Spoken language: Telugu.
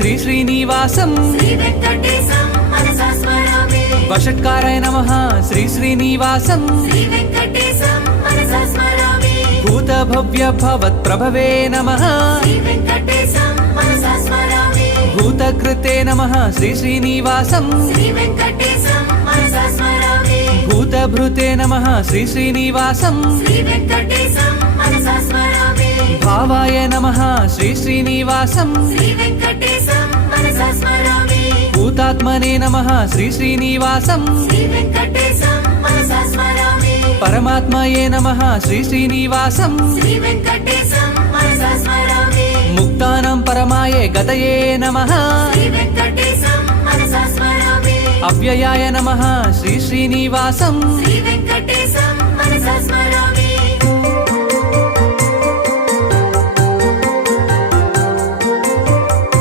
శ్రీ శ్రీనివాసం శ్రీవేంకటేశం మనసా స్మరామి వషట్కారాయ నమః శ్రీ శ్రీనివాసం శ్రీవేంకటేశం మనసా స్మరామి భూత భవ్య భవత్ ప్రభవే నమః శ్రీవేంకటేశం మనసా స్మరామి భూతకృతే నమః శ్రీ శ్రీనివాసం శ్రీవేంకటేశం మనసా స్మరామి భూతభృతే నమః శ్రీ శ్రీనివాసం శ్రీవేంకటేశం మనసా స్మరామి భావాయ నమః శ్రీ శ్రీనివాసం శ్రీవేంకటేశం మనసా స్మరామి భూతాత్మనే నమః శ్రీ శ్రీనివాసం శ్రీవేంకటేశం మనసా స్మరామి పరమాత్మయే నమః శ్రీ శ్రీనివాసం శ్రీవేంకటేశం మనసా స్మరామి ముక్తానాం పరమాయే గతయే నమః శ్రీవేంకటేశం మనసా స్మరామి అవ్యయాయ నమః శ్రీ శ్రీనివాసం శ్రీవేంకటేశం మనసా స్మరామి